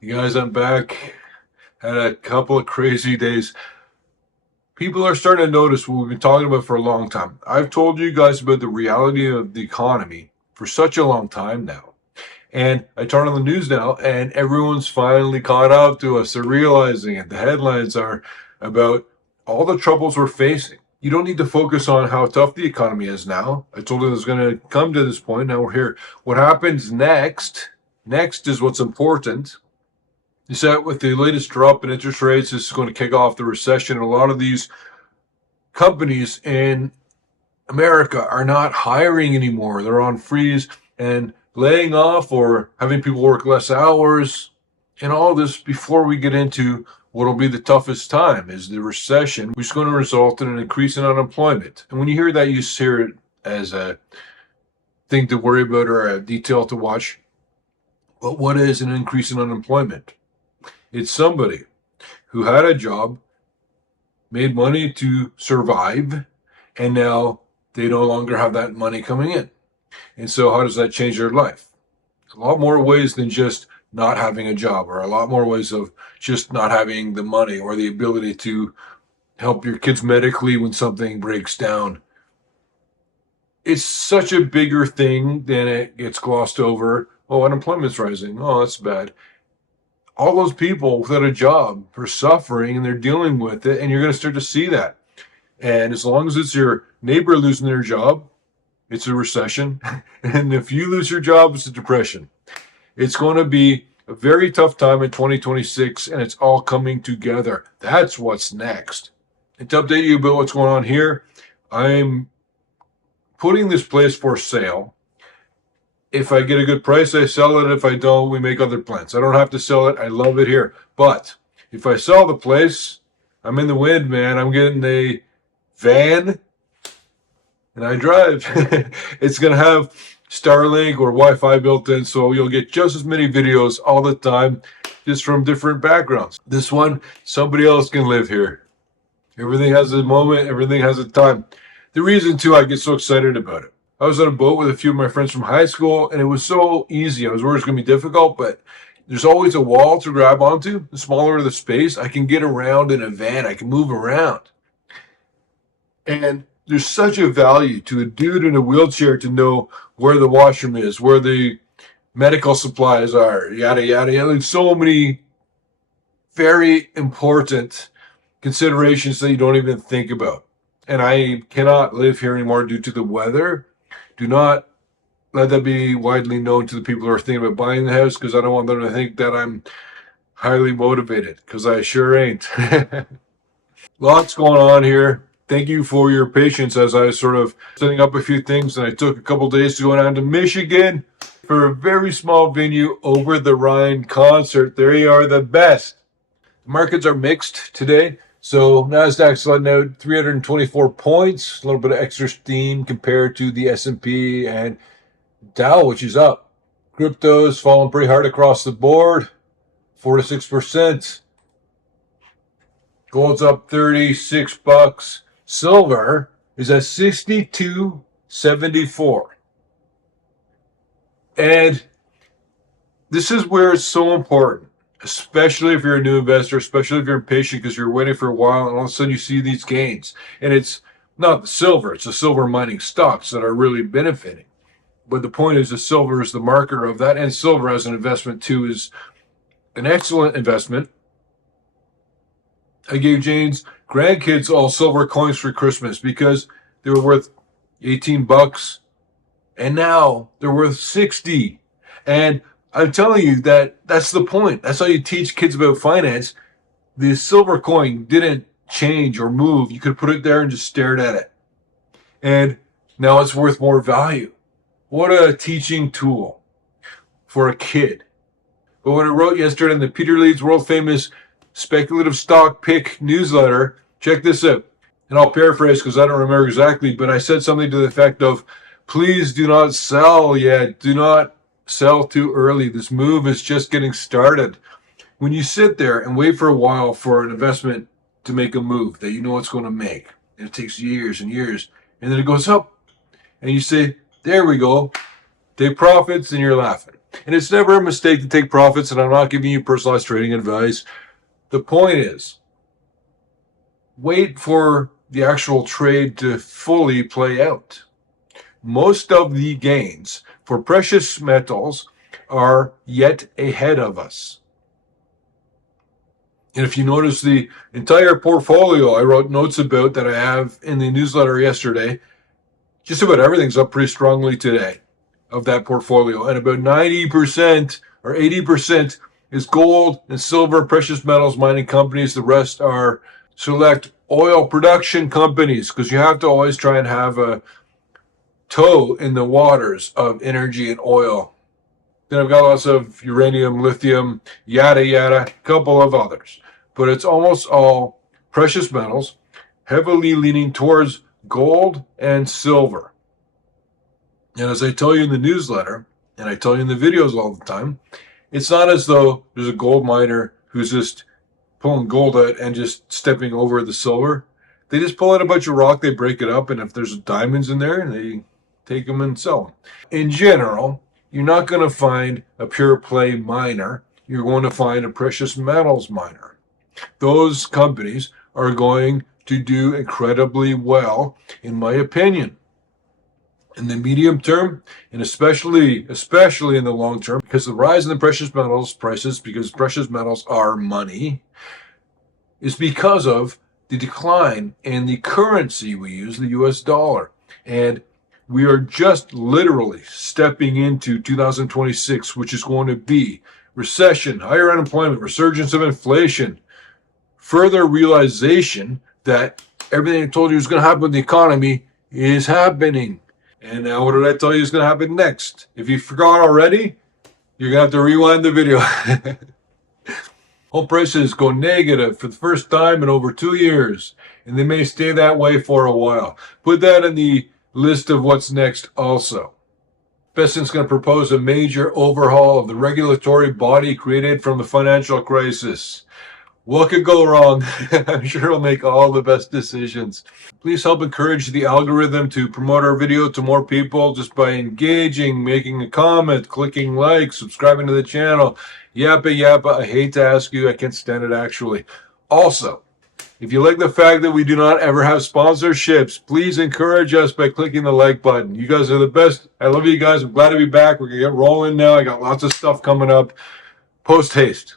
You guys, I'm back. Had a couple of crazy days. People are starting to notice what we've been talking about for a long time. I've told you guys about the reality of the economy for such a long time now. And I turn on the news now, and everyone's finally caught up to us. They're realizing it. The headlines are about all the troubles we're facing. You don't need to focus on how tough the economy is now. I told you it was going to come to this point. Now we're here. What happens next is what's important. Is that with the latest drop in interest rates, this is going to kick off the recession. A lot of these companies in America are not hiring anymore. They're on freeze and laying off or having people work less hours. And all this before we get into what will be the toughest time is the recession, which is going to result in an increase in unemployment. And when you hear that, you hear it as a thing to worry about or a detail to watch. But what is an increase in unemployment? It's somebody who had a job, made money to survive, and now they no longer have that money coming in. And so how does that change their life? A lot more ways than just not having a job, or a lot more ways of just not having the money or the ability to help your kids medically when something breaks down. It's such a bigger thing than it gets glossed over. Oh, unemployment's rising. Oh, that's bad. All those people without a job are suffering and they're dealing with it, and you're going to start to see that. And as long as it's your neighbor losing their job, it's a recession. And if you lose your job, it's a depression. It's going to be a very tough time in 2026, and it's all coming together. That's what's next. And to update you about what's going on here, I'm putting this place for sale. If I get a good price, I sell it. If I don't, we make other plans. I don't have to sell it. I love it here. But if I sell the place, I'm in the wind, man. I'm getting a van and I drive. It's going to have Starlink or Wi-Fi built in, so you'll get just as many videos all the time, just from different backgrounds. This one, somebody else can live here. Everything has a moment. Everything has a time. The reason, too, I get so excited about it. I was on a boat with a few of my friends from high school, and it was so easy. I was worried it was going to be difficult, but there's always a wall to grab onto. The smaller the space, I can get around in a van. I can move around. And there's such a value to a dude in a wheelchair to know where the washroom is, where the medical supplies are, yada, yada, yada. There's so many very important considerations that you don't even think about. And I cannot live here anymore due to the weather. Do not let that be widely known to the people who are thinking about buying the house, because I don't want them to think that I'm highly motivated, because I sure ain't. Lots going on here. Thank you for your patience as I was sort of setting up a few things, and I took a couple days to go down to Michigan for a very small venue Over the Rhine concert. They are the best. The markets are mixed today. So Nasdaq's letting out 324 points, a little bit of extra steam compared to the S&P and Dow, which is up. Crypto's falling pretty hard across the board, 4 to 6%. Gold's up $36. Silver is at 62.74. And this is where it's so important, especially if you're a new investor, especially if you're impatient because you're waiting for a while and all of a sudden you see these gains. And it's not the silver, it's the silver mining stocks that are really benefiting. But the point is the silver is the marker of that, and silver as an investment too is an excellent investment. I gave Jane's grandkids all silver coins for Christmas because they were worth $18, and now they're worth 60. And I'm telling you that's the point. That's how you teach kids about finance. The silver coin didn't change or move. You could put it there and just stared at it. And now it's worth more value. What a teaching tool for a kid. But what I wrote yesterday in the Peter Leeds world famous speculative stock pick newsletter, check this out. And I'll paraphrase because I don't remember exactly, but I said something to the effect of, please do not sell yet. Do not sell too early. This move is just getting started. When you sit there and wait for a while for an investment to make a move that you know it's going to make, and it takes years and years, and then it goes up, and you say, there we go, take profits, and you're laughing. And it's never a mistake to take profits, and I'm not giving you personalized trading advice. The point is, wait for the actual trade to fully play out. Most of the gains for precious metals are yet ahead of us. And if you notice the entire portfolio I wrote notes about that I have in the newsletter yesterday, just about everything's up pretty strongly today of that portfolio. And about 90% or 80% is gold and silver, precious metals mining companies. The rest are select oil production companies, because you have to always try and have a toe in the waters of energy and oil. Then I've got lots of uranium, lithium, yada, yada, a couple of others. But it's almost all precious metals, heavily leaning towards gold and silver. And as I tell you in the newsletter, and I tell you in the videos all the time, it's not as though there's a gold miner who's just pulling gold out and just stepping over the silver. They just pull out a bunch of rock, they break it up, and if there's diamonds in there, they take them and sell them. In general, you're not going to find a pure play miner. You're going to find a precious metals miner. Those companies are going to do incredibly well, in my opinion. In the medium term, and especially in the long term, because the rise in the precious metals prices, because precious metals are money, is because of the decline in the currency we use, the US dollar. And we are just literally stepping into 2026, which is going to be recession, higher unemployment, resurgence of inflation, further realization that everything I told you was going to happen with the economy is happening. And now what did I tell you is going to happen next? If you forgot already, you're going to have to rewind the video. Home prices go negative for the first time in over 2 years, and they may stay that way for a while. Put that in the list of what's next also. President's going to propose a major overhaul of the regulatory body created from the financial crisis. What could go wrong? I'm sure it'll make all the best decisions. Please help encourage the algorithm to promote our video to more people just by engaging, making a comment, clicking like, subscribing to the channel. Yappa yappa, I hate to ask you, I can't stand it actually. Also, if you like the fact that we do not ever have sponsorships, please encourage us by clicking the like button. You guys are the best. I love you guys. I'm glad to be back. We're going to get rolling now. I got lots of stuff coming up. Post haste.